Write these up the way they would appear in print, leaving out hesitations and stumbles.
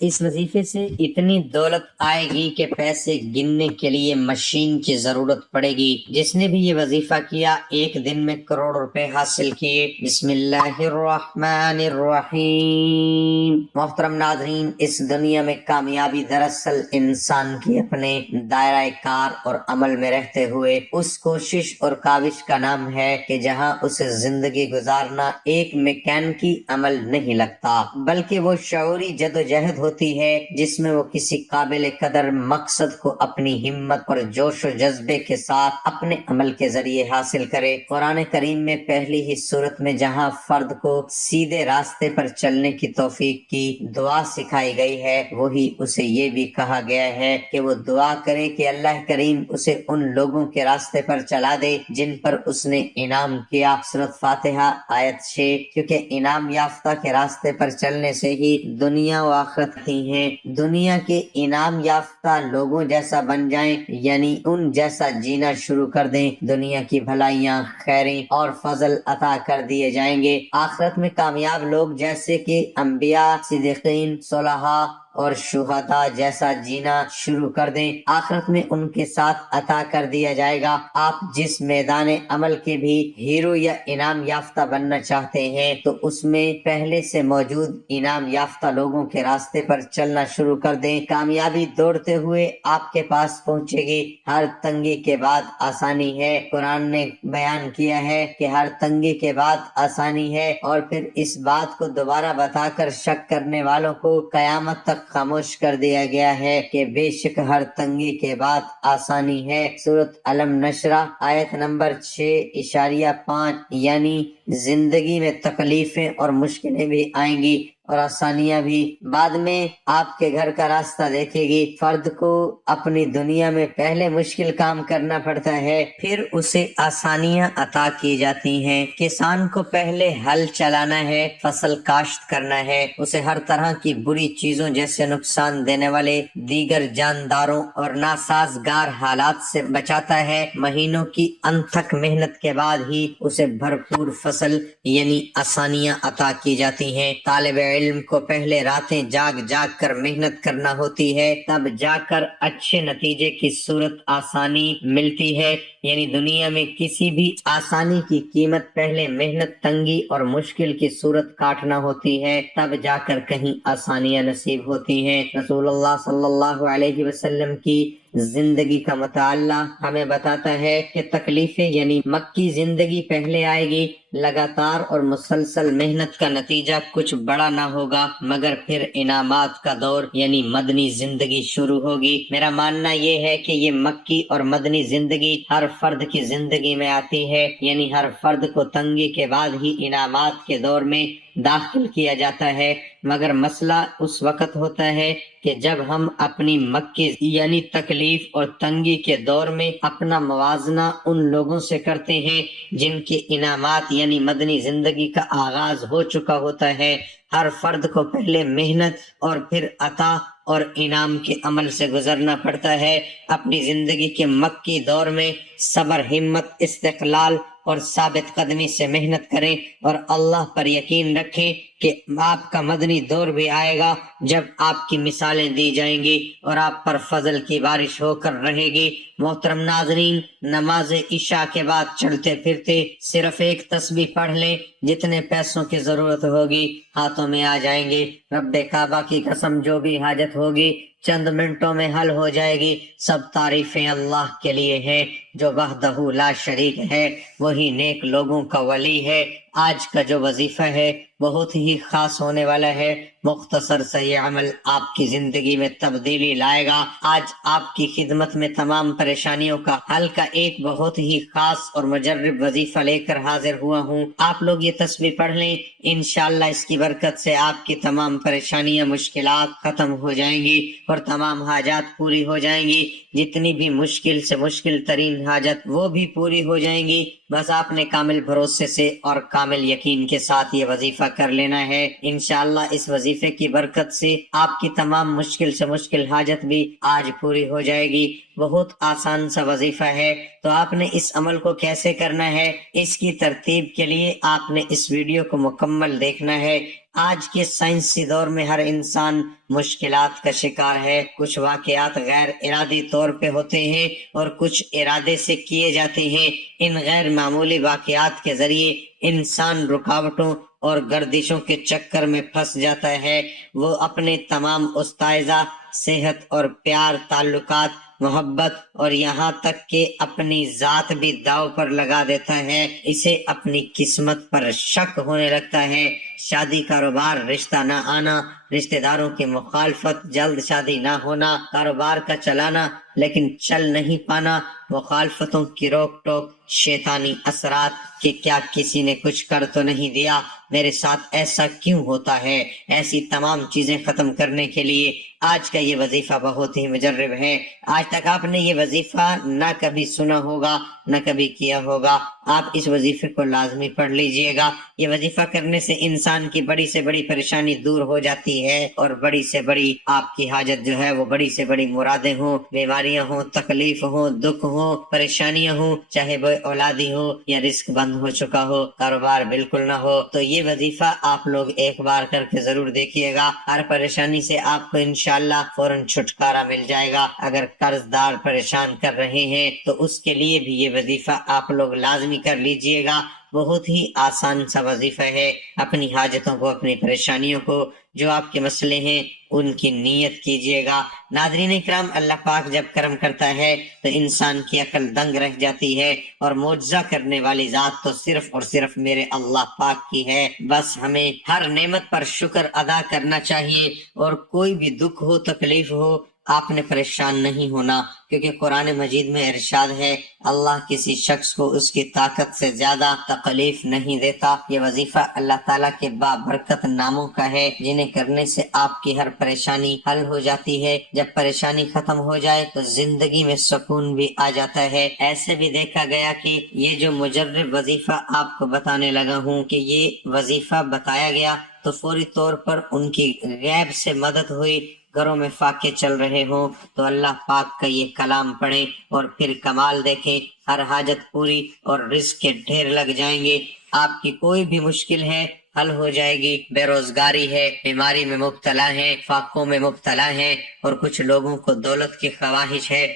اس وظیفے سے اتنی دولت آئے گی کہ پیسے گننے کے لیے مشین کی ضرورت پڑے گی۔ جس نے بھی یہ وظیفہ کیا ایک دن میں کروڑ روپے حاصل کیے۔ بسم اللہ الرحمن الرحیم۔ محترم ناظرین، اس دنیا میں کامیابی دراصل انسان کی اپنے دائرہ کار اور عمل میں رہتے ہوئے اس کوشش اور کاوش کا نام ہے کہ جہاں اسے زندگی گزارنا ایک میکینکی عمل نہیں لگتا، بلکہ وہ شعوری جدوجہد ہوتی ہے جس میں وہ کسی قابل قدر مقصد کو اپنی ہمت اور جوش و جذبے کے ساتھ اپنے عمل کے ذریعے حاصل کرے۔ قرآن کریم میں پہلی ہی سورت میں جہاں فرد کو سیدھے راستے پر چلنے کی توفیق کی دعا سکھائی گئی ہے، وہی اسے یہ بھی کہا گیا ہے کہ وہ دعا کرے کہ اللہ کریم اسے ان لوگوں کے راستے پر چلا دے جن پر اس نے انعام کیا۔ سورۃ فاتحہ آیت 6۔ کیونکہ انعام یافتہ کے راستے پر چلنے سے ہی دنیا و آخرت ہی ہیں۔ دنیا کے انعام یافتہ لوگوں جیسا بن جائیں، یعنی ان جیسا جینا شروع کر دیں، دنیا کی بھلائیاں، خیریں اور فضل عطا کر دیے جائیں گے۔ آخرت میں کامیاب لوگ جیسے کہ انبیاء، صدیقین، صلحاء اور شہداء جیسا جینا شروع کر دیں، آخرت میں ان کے ساتھ عطا کر دیا جائے گا۔ آپ جس میدان عمل کے بھی ہیرو یا انعام یافتہ بننا چاہتے ہیں تو اس میں پہلے سے موجود انعام یافتہ لوگوں کے راستے پر چلنا شروع کر دیں۔ کامیابی دوڑتے ہوئے آپ کے پاس پہنچے گی۔ ہر تنگی کے بعد آسانی ہے۔ قرآن نے بیان کیا ہے کہ ہر تنگی کے بعد آسانی ہے، اور پھر اس بات کو دوبارہ بتا کر شک کرنے والوں کو قیامت تک خاموش کر دیا گیا ہے کہ بے شک ہر تنگی کے بعد آسانی ہے۔ سورۃ علم نشرہ آیت نمبر 6.5، یعنی زندگی میں تکلیفیں اور مشکلیں بھی آئیں گی اور آسانیاں بھی بعد میں آپ کے گھر کا راستہ دیکھے گی۔ فرد کو اپنی دنیا میں پہلے مشکل کام کرنا پڑتا ہے، پھر اسے آسانیاں عطا کی جاتی ہیں۔ کسان کو پہلے ہل چلانا ہے، فصل کاشت کرنا ہے، اسے ہر طرح کی بری چیزوں جیسے نقصان دینے والے دیگر جانداروں اور ناسازگار حالات سے بچاتا ہے۔ مہینوں کی انتھک محنت کے بعد ہی اسے بھرپور فصل یعنی آسانیاں عطا کی جاتی ہیں۔ طالب علم کو پہلے راتیں جاگ جاگ کر محنت کرنا ہوتی ہے، تب جا کر اچھے نتیجے کی صورت آسانی ملتی ہے۔ یعنی دنیا میں کسی بھی آسانی کی قیمت پہلے محنت، تنگی اور مشکل کی صورت کاٹنا ہوتی ہے، تب جا کر کہیں آسانیاں نصیب ہوتی ہیں۔ رسول اللہ صلی اللہ علیہ وسلم کی زندگی کا مطالعہ ہمیں بتاتا ہے کہ تکلیفیں یعنی مکی زندگی پہلے آئے گی، لگاتار اور مسلسل محنت کا نتیجہ کچھ بڑا نہ ہوگا، مگر پھر انعامات کا دور یعنی مدنی زندگی شروع ہوگی۔ میرا ماننا یہ ہے کہ یہ مکی اور مدنی زندگی ہر فرد کی زندگی میں آتی ہے، یعنی ہر فرد کو تنگی کے بعد ہی انعامات کے دور میں داخل کیا جاتا ہے، مگر مسئلہ اس وقت ہوتا ہے کہ جب ہم اپنی مکی یعنی تکلیف اور تنگی کے دور میں اپنا موازنہ ان لوگوں سے کرتے ہیں جن کے انعامات یعنی مدنی زندگی کا آغاز ہو چکا ہوتا ہے۔ ہر فرد کو پہلے محنت اور پھر عطا اور انعام کے عمل سے گزرنا پڑتا ہے۔ اپنی زندگی کے مکی دور میں صبر، ہمت، استقلال اور ثابت قدمی سے محنت کریں اور اللہ پر یقین رکھیں کہ آپ کا مدنی دور بھی آئے گا جب آپ کی مثالیں دی جائیں گی اور آپ پر فضل کی بارش ہو کر رہے گی۔ محترم ناظرین، نماز عشاء کے بعد چلتے پھرتے صرف ایک تسبیح پڑھ لیں، جتنے پیسوں کی ضرورت ہوگی ہاتھوں میں آ جائیں گے۔ رب کعبہ کی قسم، جو بھی حاجت ہوگی چند منٹوں میں حل ہو جائے گی۔ سب تعریفیں اللہ کے لیے ہیں جو وحدہ لا شریک ہے، وہی نیک لوگوں کا ولی ہے۔ آج کا جو وظیفہ ہے بہت ہی خاص ہونے والا ہے۔ مختصر سا یہ عمل آپ کی زندگی میں تبدیلی لائے گا۔ آج آپ کی خدمت میں تمام پریشانیوں کا حل کا ایک بہت ہی خاص اور مجرب وظیفہ لے کر حاضر ہوا ہوں۔ آپ لوگ یہ تسبیح پڑھ لیں، انشاءاللہ اس کی برکت سے آپ کی تمام پریشانیاں، مشکلات ختم ہو جائیں گی اور تمام حاجات پوری ہو جائیں گی۔ جتنی بھی مشکل سے مشکل ترین حاجت وہ بھی پوری ہو جائیں گی۔ بس آپ نے کامل بھروسے سے اور کامل یقین کے ساتھ یہ وظیفہ کر لینا ہے۔ انشاءاللہ اس وظیفے کی برکت سے آپ کی تمام مشکل سے مشکل حاجت بھی آج پوری ہو جائے گی۔ بہت آسان سا وظیفہ ہے، تو آپ نے اس عمل کو کیسے کرنا ہے، اس کی ترتیب کے لیے آپ نے اس ویڈیو کو مکمل دیکھنا ہے۔ آج کے سائنسی دور میں ہر انسان مشکلات کا شکار ہے۔ کچھ واقعات غیر ارادی طور پہ ہوتے ہیں اور کچھ ارادے سے کیے جاتے ہیں۔ ان غیر معمولی واقعات کے ذریعے انسان رکاوٹوں اور گردشوں کے چکر میں پھنس جاتا ہے۔ وہ اپنے تمام استائزہ، صحت اور پیار، تعلقات، محبت اور یہاں تک کہ اپنی ذات بھی داؤ پر لگا دیتا ہے۔ اسے اپنی قسمت پر شک ہونے لگتا ہے۔ شادی، کاروبار، رشتہ نہ آنا، رشتہ داروں کی مخالفت، جلد شادی نہ ہونا، کاروبار کا چلانا لیکن چل نہیں پانا، مخالفتوں کی روک ٹوک، شیطانی اثرات کہ کیا کسی نے کچھ کر تو نہیں دیا، میرے ساتھ ایسا کیوں ہوتا ہے۔ ایسی تمام چیزیں ختم کرنے کے لیے آج کا یہ وظیفہ بہت ہی مجرب ہے۔ آج تک آپ نے یہ وظیفہ نہ کبھی سنا ہوگا نہ کبھی کیا ہوگا، آپ اس وظیفے کو لازمی پڑھ لیجئے گا۔ یہ وظیفہ کرنے سے انسان کی بڑی سے بڑی پریشانی دور ہو جاتی ہے اور بڑی سے بڑی آپ کی حاجت جو ہے وہ بڑی سے بڑی مرادیں ہوں، بیماریاں ہوں، تکلیف ہوں، دکھ ہوں، پریشانیاں ہوں، چاہے وہ اولادی ہو یا رزق بند ہو چکا ہو، کاروبار بالکل نہ ہو، تو یہ وظیفہ آپ لوگ ایک بار کر کے ضرور دیکھیے گا۔ ہر پریشانی سے آپ کو انشاءاللہ فوراً چھٹکارا مل جائے گا۔ اگر قرض دار پریشان کر رہے ہیں تو اس کے لیے بھی یہ وظیفہ آپ لوگ لازمی کر لیجئے گا۔ بہت ہی آسان سا وظیفہ ہے۔ اپنی حاجتوں کو، اپنی پریشانیوں کو، جو آپ کے مسئلے ہیں ان کی نیت کیجئے گا۔ ناظرین اکرام، اللہ پاک جب کرم کرتا ہے تو انسان کی عقل دنگ رہ جاتی ہے، اور معجزہ کرنے والی ذات تو صرف اور صرف میرے اللہ پاک کی ہے۔ بس ہمیں ہر نعمت پر شکر ادا کرنا چاہیے، اور کوئی بھی دکھ ہو، تکلیف ہو، آپ نے پریشان نہیں ہونا، کیونکہ قرآن مجید میں ارشاد ہے اللہ کسی شخص کو اس کی طاقت سے زیادہ تکلیف نہیں دیتا۔ یہ وظیفہ اللہ تعالیٰ کے بابرکت ناموں کا ہے، جنہیں کرنے سے آپ کی ہر پریشانی حل ہو جاتی ہے۔ جب پریشانی ختم ہو جائے تو زندگی میں سکون بھی آ جاتا ہے۔ ایسے بھی دیکھا گیا کہ یہ جو مجرب وظیفہ آپ کو بتانے لگا ہوں کہ یہ وظیفہ بتایا گیا تو فوری طور پر ان کی غیب سے مدد ہوئی۔ گھروں میں فاقے چل رہے ہوں تو اللہ پاک کا یہ کلام پڑھیں اور پھر کمال دیکھیں، ہر حاجت پوری اور رزق کے ڈھیر لگ جائیں گے۔ آپ کی کوئی بھی مشکل ہے حل ہو جائے گی۔ بے روزگاری ہے، بیماری میں مبتلا ہیں، فاقوں میں مبتلا ہیں، اور کچھ لوگوں کو دولت کی خواہش ہے،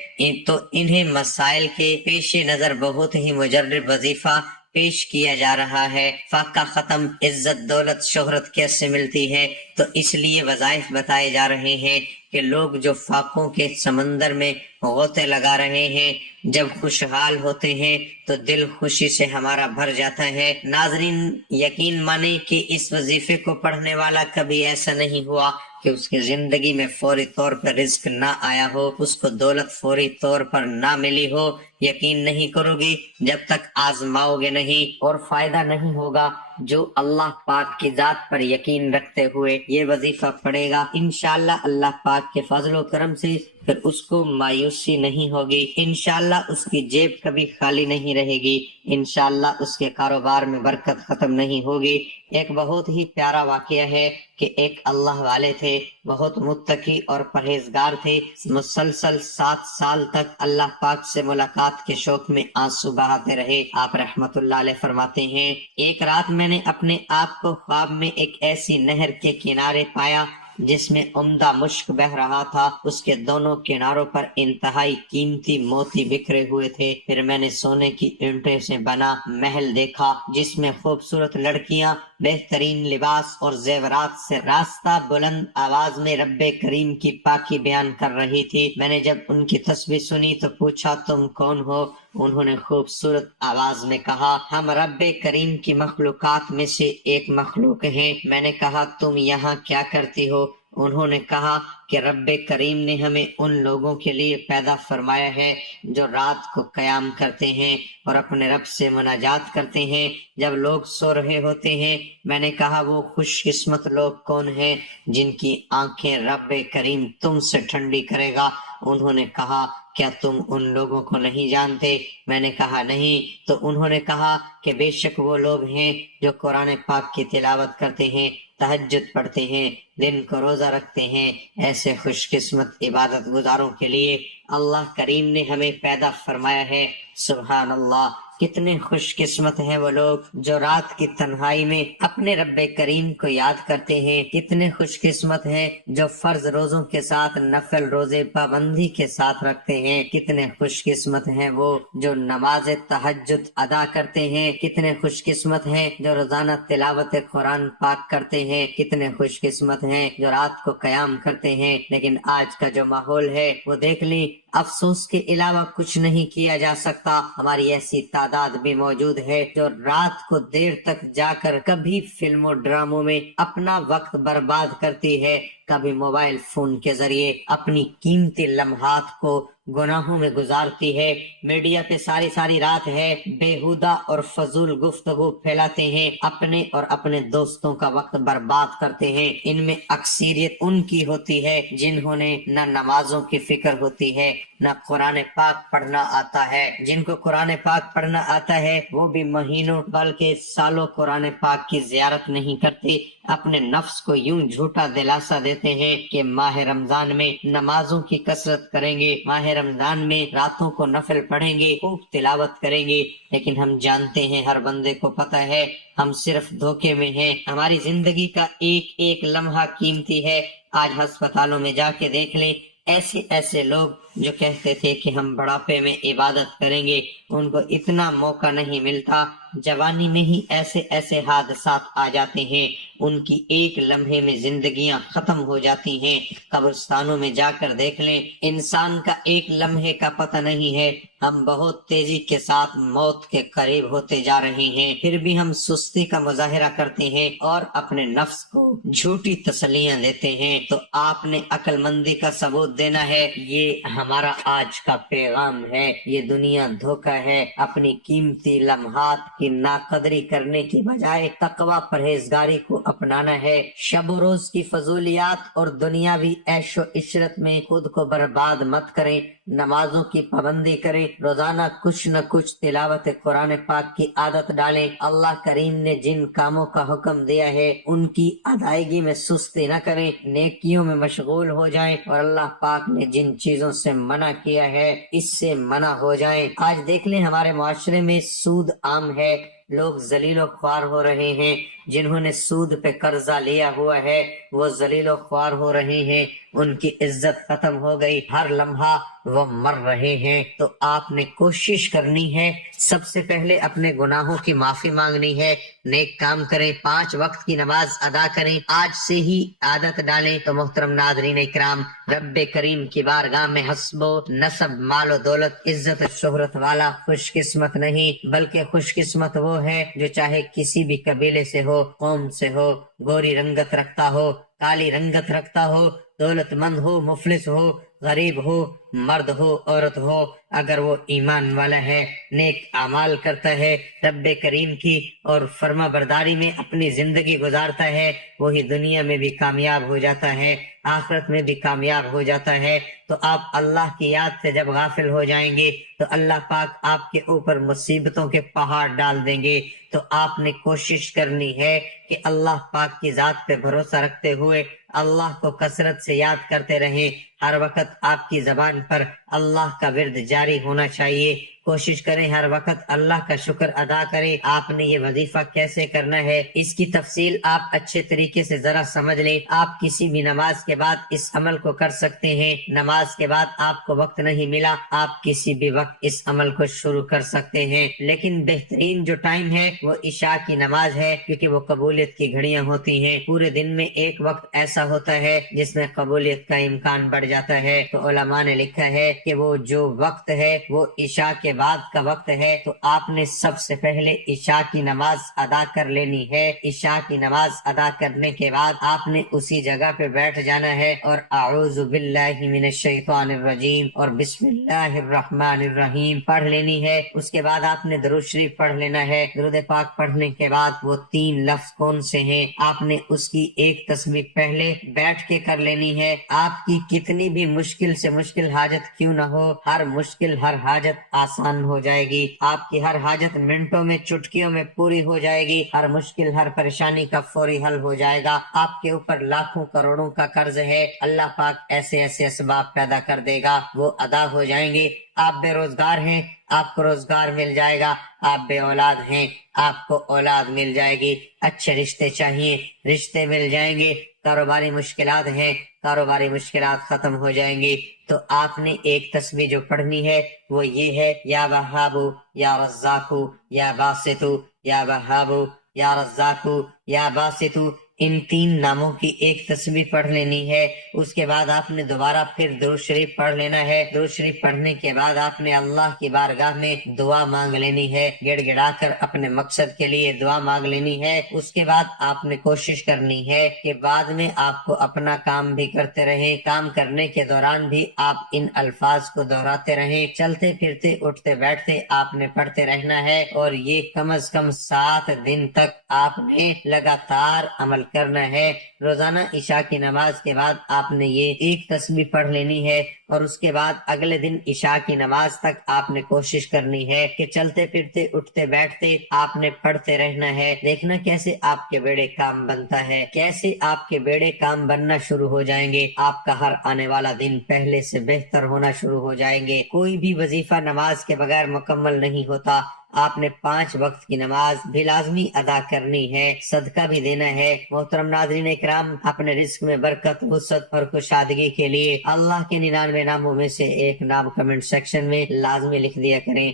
تو انہیں مسائل کے پیش نظر بہت ہی مجرب وظیفہ پیش کیا جا رہا ہے۔ فاقہ ختم، عزت، دولت، شہرت کیسے ملتی ہے؟ تو اس لیے وظائف بتائے جا رہے ہیں کہ لوگ جو فاقوں کے سمندر میں غوطے لگا رہے ہیں، جب خوشحال ہوتے ہیں تو دل خوشی سے ہمارا بھر جاتا ہے۔ ناظرین یقین مانیں کہ اس وظیفے کو پڑھنے والا کبھی ایسا نہیں ہوا کہ اس کی زندگی میں فوری طور پر رزق نہ آیا ہو، اس کو دولت فوری طور پر نہ ملی ہو۔ یقین نہیں کرو گی جب تک آزماؤ گے نہیں، اور فائدہ نہیں ہوگا۔ جو اللہ پاک کی ذات پر یقین رکھتے ہوئے یہ وظیفہ پڑھے گا، انشاءاللہ اللہ پاک کے فضل و کرم سے پھر اس کو مایوسی نہیں ہوگی، انشاءاللہ اس کی جیب کبھی خالی نہیں رہے گی، انشاءاللہ اس کے کاروبار میں برکت ختم نہیں ہوگی۔ ایک بہت ہی پیارا واقعہ ہے کہ ایک اللہ والے تھے، بہت متقی اور پرہیزگار تھے، مسلسل 7 سال تک اللہ پاک سے ملاقات کے شوق میں آنسو بہاتے رہے۔ آپ رحمت اللہ علیہ فرماتے ہیں ایک رات میں نے اپنے آپ کو خواب میں ایک ایسی نہر کے کنارے پایا جس میں عمدہ مشک بہہ رہا تھا، اس کے دونوں کناروں پر انتہائی قیمتی موتی بکھرے ہوئے تھے۔ پھر میں نے سونے کی اینٹیں سے بنا محل دیکھا جس میں خوبصورت لڑکیاں بہترین لباس اور زیورات سے راستہ بلند آواز میں رب کریم کی پاکی بیان کر رہی تھی۔ میں نے جب ان کی تسبیح سنی تو پوچھا تم کون ہو؟ انہوں نے خوبصورت آواز میں کہا ہم رب کریم کی مخلوقات میں سے ایک مخلوق ہیں۔ میں نے کہا تم یہاں کیا کرتی ہو؟ انہوں نے کہا کہ رب کریم نے ہمیں ان لوگوں کے لیے پیدا فرمایا ہے جو رات کو قیام کرتے ہیں اور اپنے رب سے مناجات کرتے ہیں جب لوگ سو رہے ہوتے ہیں۔ میں نے کہا وہ خوش قسمت لوگ کون ہیں جن کی آنکھیں رب کریم تم سے ٹھنڈی کرے گا؟ انہوں نے کہا کیا تم ان لوگوں کو نہیں جانتے؟ میں نے کہا نہیں۔ تو انہوں نے کہا کہ بے شک وہ لوگ ہیں جو قرآن پاک کی تلاوت کرتے ہیں، تہجد پڑھتے ہیں، دن کو روزہ رکھتے ہیں۔ ایسے خوش قسمت عبادت گزاروں کے لیے اللہ کریم نے ہمیں پیدا فرمایا ہے۔ سبحان اللہ۔ کتنے خوش قسمت ہیں وہ لوگ جو رات کی تنہائی میں اپنے رب کریم کو یاد کرتے ہیں، کتنے خوش قسمت ہیں جو فرض روزوں کے ساتھ نفل روزے پابندی کے ساتھ رکھتے ہیں، کتنے خوش قسمت ہیں وہ جو نماز تہجد ادا کرتے ہیں، کتنے خوش قسمت ہیں جو روزانہ تلاوت قرآن پاک کرتے ہیں، کتنے خوش قسمت ہیں جو رات کو قیام کرتے ہیں۔ لیکن آج کا جو ماحول ہے وہ دیکھ لیں، افسوس کے علاوہ کچھ نہیں کیا جا سکتا۔ ہماری ایسی تعداد بھی موجود ہے جو رات کو دیر تک جا کر کبھی فلموں ڈراموں میں اپنا وقت برباد کرتی ہے، کبھی موبائل فون کے ذریعے اپنی قیمتی لمحات کو گناہوں میں گزارتی ہے، میڈیا پہ ساری رات ہے بےہودہ اور فضول گفتگو پھیلاتے ہیں، اپنے اور اپنے دوستوں کا وقت برباد کرتے ہیں۔ ان میں اکثریت ان کی ہوتی ہے جنہوں نے نہ نمازوں کی فکر ہوتی ہے، نہ قرآن پاک پڑھنا آتا ہے۔ جن کو قرآن پاک پڑھنا آتا ہے وہ بھی مہینوں بلکہ سالوں قرآن پاک کی زیارت نہیں کرتے، اپنے نفس کو یوں جھوٹا دلاسا دیتے ہیں کہ ماہ رمضان میں نمازوں کی کثرت کریں گے، ماہ رمضان میں راتوں کو نفل پڑھیں گے، خوب تلاوت کریں گے۔ لیکن ہم جانتے ہیں، ہر بندے کو پتہ ہے، ہم صرف دھوکے میں ہیں۔ ہماری زندگی کا ایک ایک لمحہ قیمتی ہے۔ آج ہسپتالوں میں جا کے دیکھ لیں، ایسے لوگ جو کہتے تھے کہ ہم بڑھاپے میں عبادت کریں گے، ان کو اتنا موقع نہیں ملتا، جوانی میں ہی ایسے حادثات آ جاتے ہیں، ان کی ایک لمحے میں زندگیاں ختم ہو جاتی ہیں۔ قبرستانوں میں جا کر دیکھ لیں، انسان کا ایک لمحے کا پتہ نہیں ہے۔ ہم بہت تیزی کے ساتھ موت کے قریب ہوتے جا رہے ہیں، پھر بھی ہم سستی کا مظاہرہ کرتے ہیں اور اپنے نفس کو جھوٹی تسلیاں دیتے ہیں۔ تو آپ نے عقل مندی کا ثبوت دینا ہے، یہ ہمارا آج کا پیغام ہے۔ یہ دنیا دھوکہ ہے، اپنی قیمتی لمحات کی ناقدری کرنے کی بجائے تقوی پرہیزگاری کو اپنانا ہے۔ شب و روز کی فضولیات اور دنیاوی عیش و عشرت میں خود کو برباد مت کریں، نمازوں کی پابندی کریں، روزانہ کچھ نہ کچھ تلاوت قرآن پاک کی عادت ڈالیں۔ اللہ کریم نے جن کاموں کا حکم دیا ہے ان کی ادائیگی میں سستی نہ کریں، نیکیوں میں مشغول ہو جائیں، اور اللہ پاک نے جن چیزوں سے منع کیا ہے اس سے منع ہو جائیں۔ آج دیکھ لیں، ہمارے معاشرے میں سود عام ہے، لوگ ذلیل و خوار ہو رہے ہیں، جنہوں نے سود پہ قرضہ لیا ہوا ہے وہ ذلیل و خوار ہو رہے ہیں، ان کی عزت ختم ہو گئی، ہر لمحہ وہ مر رہے ہیں۔ تو آپ نے کوشش کرنی ہے، سب سے پہلے اپنے گناہوں کی معافی مانگنی ہے، نیک کام کریں، 5 وقت کی نماز ادا کریں، آج سے ہی عادت ڈالیں۔ تو محترم ناظرین اکرام، رب کریم کی بارگاہ میں حسب و نسب، مال و دولت، عزت و شہرت والا خوش قسمت نہیں، بلکہ خوش قسمت وہ ہے جو چاہے کسی بھی قبیلے سے ہو، قوم سے ہو، گوری رنگت رکھتا ہو، کالی رنگت رکھتا ہو، دولت مند ہو، مفلس ہو، غریب ہو، مرد ہو، عورت ہو، اگر وہ ایمان والا ہے، نیک اعمال کرتا ہے، رب کریم کی اور فرما برداری میں اپنی زندگی گزارتا ہے، وہی دنیا میں بھی کامیاب ہو جاتا ہے، آخرت میں بھی کامیاب ہو جاتا ہے۔ تو آپ اللہ کی یاد سے جب غافل ہو جائیں گے تو اللہ پاک آپ کے اوپر مصیبتوں کے پہاڑ ڈال دیں گے۔ تو آپ نے کوشش کرنی ہے کہ اللہ پاک کی ذات پہ بھروسہ رکھتے ہوئے اللہ کو کثرت سے یاد کرتے رہیں، ہر وقت آپ کی زبان پر اللہ کا ورد جاری ہونا چاہیے، کوشش کریں ہر وقت اللہ کا شکر ادا کریں۔ آپ نے یہ وظیفہ کیسے کرنا ہے اس کی تفصیل آپ اچھے طریقے سے ذرا سمجھ لیں۔ آپ کسی بھی نماز کے بعد اس عمل کو کر سکتے ہیں، نماز کے بعد آپ کو وقت نہیں ملا، آپ کسی بھی وقت اس عمل کو شروع کر سکتے ہیں، لیکن بہترین جو ٹائم ہے وہ عشاء کی نماز ہے، کیونکہ وہ قبولیت کی گھڑیاں ہوتی ہیں۔ پورے دن میں ایک وقت ایسا ہوتا ہے جس میں قبولیت کا امکان بڑھ جاتا ہے، تو علماء نے لکھا ہے کہ وہ جو وقت ہے وہ عشاء کے بعد کا وقت ہے۔ تو آپ نے سب سے پہلے عشاء کی نماز ادا کر لینی ہے۔ عشاء کی نماز ادا کرنے کے بعد آپ نے اسی جگہ پہ بیٹھ جانا ہے اور اعوذ باللہ من الشیطان الرجیم اور بسم اللہ الرحمن الرحیم پڑھ لینی ہے۔ اس کے بعد آپ نے درود شریف پڑھ لینا ہے۔ درود پاک پڑھنے کے بعد وہ 3 لفظ کون سے ہیں آپ نے اس کی ایک تسبیح پہلے بیٹھ کے کر لینی ہے۔ آپ کی کتنی بھی مشکل سے مشکل حاجت کیوں نہ ہو، ہر مشکل ہر حاجت آسان ہو جائے گی، آپ کی ہر حاجت منٹوں میں چٹکیوں میں پوری ہو جائے گی، ہر مشکل ہر پریشانی کا فوری حل ہو جائے گا۔ آپ کے اوپر لاکھوں کروڑوں کا قرض ہے، اللہ پاک ایسے اسباب پیدا کر دے گا، وہ ادا ہو جائیں گے۔ آپ بے روزگار ہیں، آپ کو روزگار مل جائے گا، آپ بے اولاد ہیں آپ کو اولاد مل جائے گی، اچھے رشتے چاہیے رشتے مل جائیں گے، کاروباری مشکلات ہیں کاروباری مشکلات ختم ہو جائیں گی۔ تو آپ نے ایک تسبیح جو پڑھنی ہے وہ یہ ہے، یا وہابو یا رزاقو یا باسطو، یا وہابو یا رزاقو یا باسطو، ان 3 ناموں کی ایک تسبیح پڑھ لینی ہے۔ اس کے بعد آپ نے دوبارہ پھر درود شریف پڑھ لینا ہے۔ درود شریف پڑھنے کے بعد آپ نے اللہ کی بارگاہ میں دعا مانگ لینی ہے، گڑ گڑا کر اپنے مقصد کے لیے دعا مانگ لینی ہے۔ اس کے بعد آپ نے کوشش کرنی ہے کہ بعد میں آپ کو اپنا کام بھی کرتے رہیں، کام کرنے کے دوران بھی آپ ان الفاظ کو دہراتے رہیں، چلتے پھرتے اٹھتے بیٹھتے آپ نے پڑھتے رہنا ہے، اور یہ کم از کم 7 دن تک آپ نے لگاتار عمل کرنا ہے۔ روزانہ عشاء کی نماز کے بعد آپ نے یہ ایک تسبیح پڑھ لینی ہے، اور اس کے بعد اگلے دن عشاء کی نماز تک آپ نے کوشش کرنی ہے کہ چلتے پھرتے اٹھتے بیٹھتے آپ نے پڑھتے رہنا ہے۔ دیکھنا کیسے آپ کے بیڑے کام بنتا ہے، کیسے آپ کے بیڑے کام بننا شروع ہو جائیں گے، آپ کا ہر آنے والا دن پہلے سے بہتر ہونا شروع ہو جائیں گے۔ کوئی بھی وظیفہ نماز کے بغیر مکمل نہیں ہوتا، آپ نے 5 وقت کی نماز بھی لازمی ادا کرنی ہے، صدقہ بھی دینا ہے۔ محترم ناظرین اکرام، اپنے رزق میں برکت، وسعت اور کشادگی کے لیے اللہ کے 99 ناموں میں سے ایک نام کمنٹ سیکشن میں لازمی لکھ دیا کریں۔